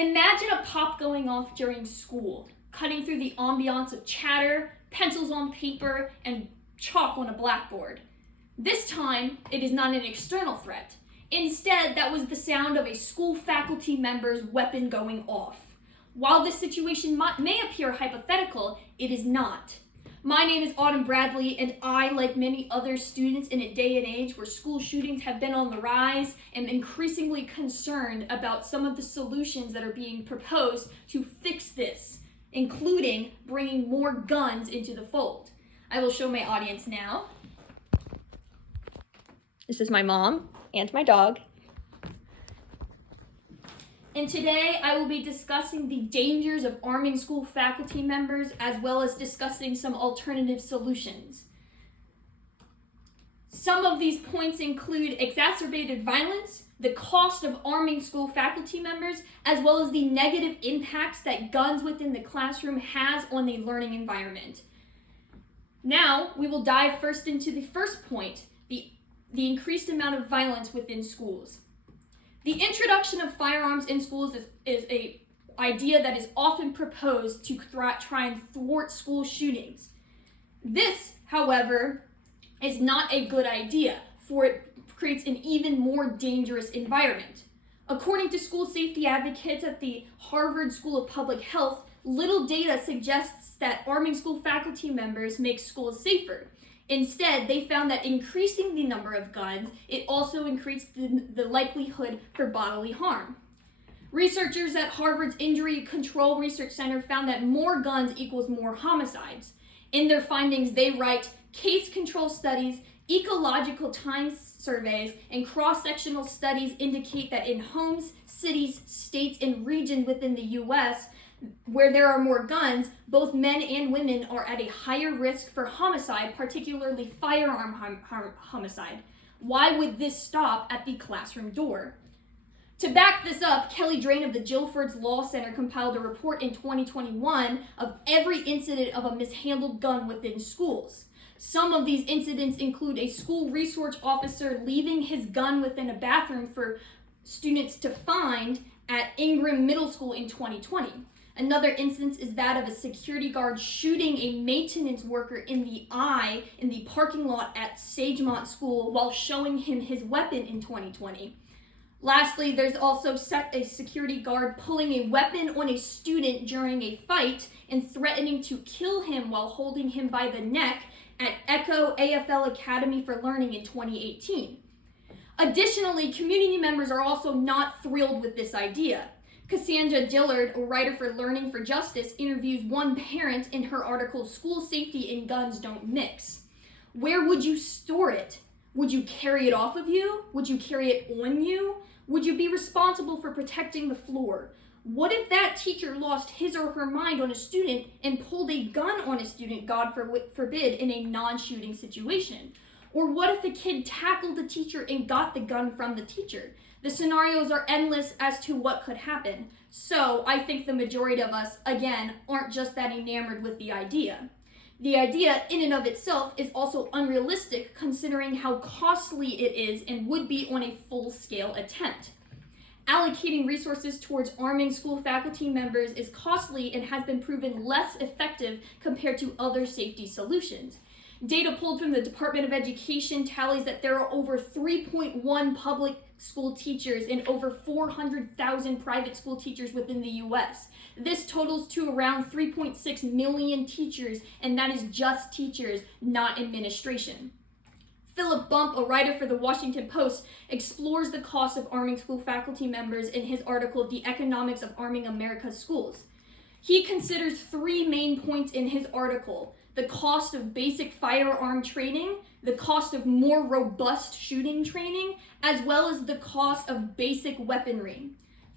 Imagine a pop going off during school, cutting through the ambiance of chatter, pencils on paper, and chalk on a blackboard. This time, it is not an external threat. Instead, that was the sound of a school faculty member's weapon going off. While this situation may appear hypothetical, it is not. My name is Autumn Bradley, and I, like many other students in a day and age where school shootings have been on the rise, am increasingly concerned about some of the solutions that are being proposed to fix this, including bringing more guns into the fold. I will show my audience now. This is my mom and my dog. And today I will be discussing the dangers of arming school faculty members as well as discussing some alternative solutions. Some of these points include exacerbated violence, the cost of arming school faculty members, as well as the negative impacts that guns within the classroom has on the learning environment. Now we will dive first into the first point, the increased amount of violence within schools. The introduction of firearms in schools is an idea that is often proposed to try and thwart school shootings. This, however, is not a good idea, for it creates an even more dangerous environment. According to school safety advocates at the Harvard School of Public Health, little data suggests that arming school faculty members makes schools safer. Instead, they found that increasing the number of guns, it also increased the likelihood for bodily harm. Researchers at Harvard's Injury Control Research Center found that more guns equals more homicides. In their findings, they write, case control studies, ecological time surveys, and cross-sectional studies indicate that in homes, cities, states, and regions within the U.S., where there are more guns, both men and women are at a higher risk for homicide, particularly firearm homicide. Why would this stop at the classroom door? To back this up, Kelly Drain of the Guilford's Law Center compiled a report in 2021 of every incident of a mishandled gun within schools. Some of these incidents include a school resource officer leaving his gun within a bathroom for students to find at Ingram Middle School in 2020. Another instance is that of a security guard shooting a maintenance worker in the eye in the parking lot at Sagemont School while showing him his weapon in 2020. Lastly, there's also a security guard pulling a weapon on a student during a fight and threatening to kill him while holding him by the neck at Echo AFL Academy for Learning in 2018. Additionally, community members are also not thrilled with this idea. Cassandra Dillard, a writer for Learning for Justice, interviews one parent in her article, School Safety and Guns Don't Mix. Where would you store it? Would you carry it off of you? Would you carry it on you? Would you be responsible for protecting the floor? What if that teacher lost his or her mind on a student and pulled a gun on a student, God forbid, in a non-shooting situation? Or what if a kid tackled the teacher and got the gun from the teacher? The scenarios are endless as to what could happen. So I think the majority of us, again, aren't just that enamored with the idea. The idea in and of itself is also unrealistic considering how costly it is and would be on a full-scale attempt. Allocating resources towards arming school faculty members is costly and has been proven less effective compared to other safety solutions. Data pulled from the Department of Education tallies that there are over 3.1 public school teachers and over 400,000 private school teachers within the U.S. This totals to around 3.6 million teachers, and that is just teachers, not administration. Philip Bump, a writer for the Washington Post, explores the cost of arming school faculty members in his article, The Economics of Arming America's Schools. He considers three main points in his article: the cost of basic firearm training, the cost of more robust shooting training, as well as the cost of basic weaponry.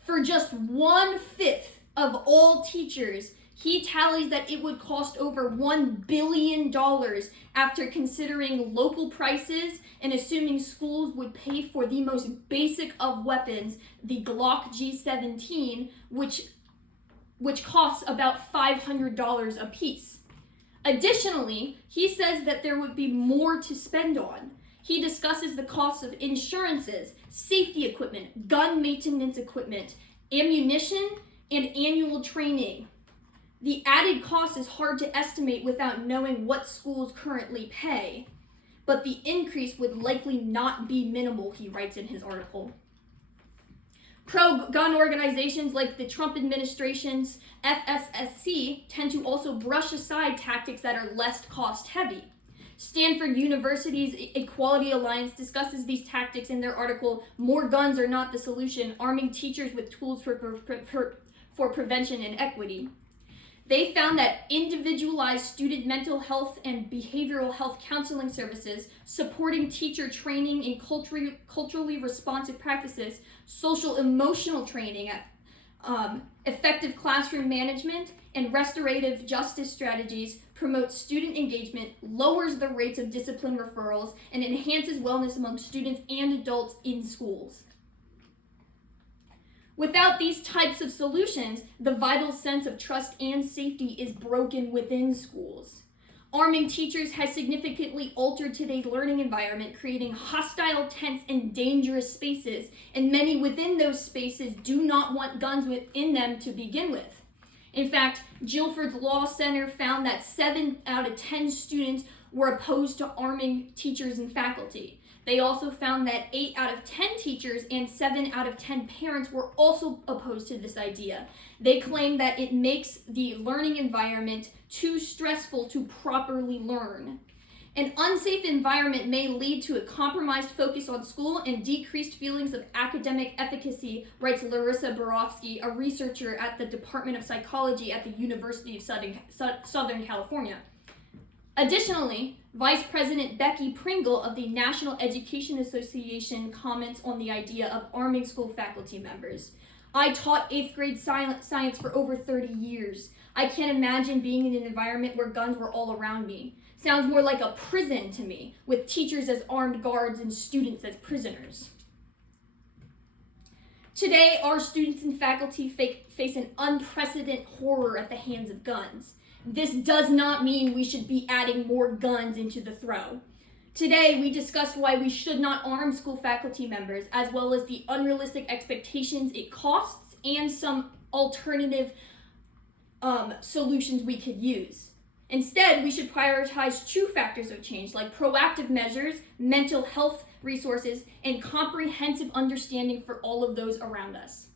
For just 1/5 of all teachers, he tallies that it would cost over $1 billion after considering local prices and assuming schools would pay for the most basic of weapons, the Glock G17, which costs about $500 a piece. Additionally, he says that there would be more to spend on. He discusses the costs of insurances, safety equipment, gun maintenance equipment, ammunition, and annual training. The added cost is hard to estimate without knowing what schools currently pay, but the increase would likely not be minimal, he writes in his article. Pro-gun organizations like the Trump administration's FSSC tend to also brush aside tactics that are less cost-heavy. Stanford University's Equality Alliance discusses these tactics in their article, "More Guns Are Not the Solution, Arming Teachers with Tools for Prevention and Equity." They found that individualized student mental health and behavioral health counseling services, supporting teacher training in culturally responsive practices, social emotional training, effective classroom management, and restorative justice strategies promotes student engagement, lowers the rates of discipline referrals, and enhances wellness among students and adults in schools. Without these types of solutions, the vital sense of trust and safety is broken within schools. Arming teachers has significantly altered today's learning environment, creating hostile, tense, and dangerous spaces, and many within those spaces do not want guns within them to begin with. In fact, Guilford's Law Center found that 7 out of 10 students were opposed to arming teachers and faculty. They also found that 8 out of 10 teachers and 7 out of 10 parents were also opposed to this idea. They claim that it makes the learning environment too stressful to properly learn. An unsafe environment may lead to a compromised focus on school and decreased feelings of academic efficacy, writes Larissa Borofsky, a researcher at the Department of Psychology at the University of Southern California. Additionally, Vice President Becky Pringle of the National Education Association comments on the idea of arming school faculty members. "I taught 8th grade science for over 30 years. I can't imagine being in an environment where guns were all around me. Sounds more like a prison to me, with teachers as armed guards and students as prisoners." Today, our students and faculty face an unprecedented horror at the hands of guns. This does not mean we should be adding more guns into the throw. Today, we discussed why we should not arm school faculty members, as well as the unrealistic expectations it costs and some alternative solutions we could use. Instead, we should prioritize true factors of change, like proactive measures, mental health resources, and comprehensive understanding for all of those around us.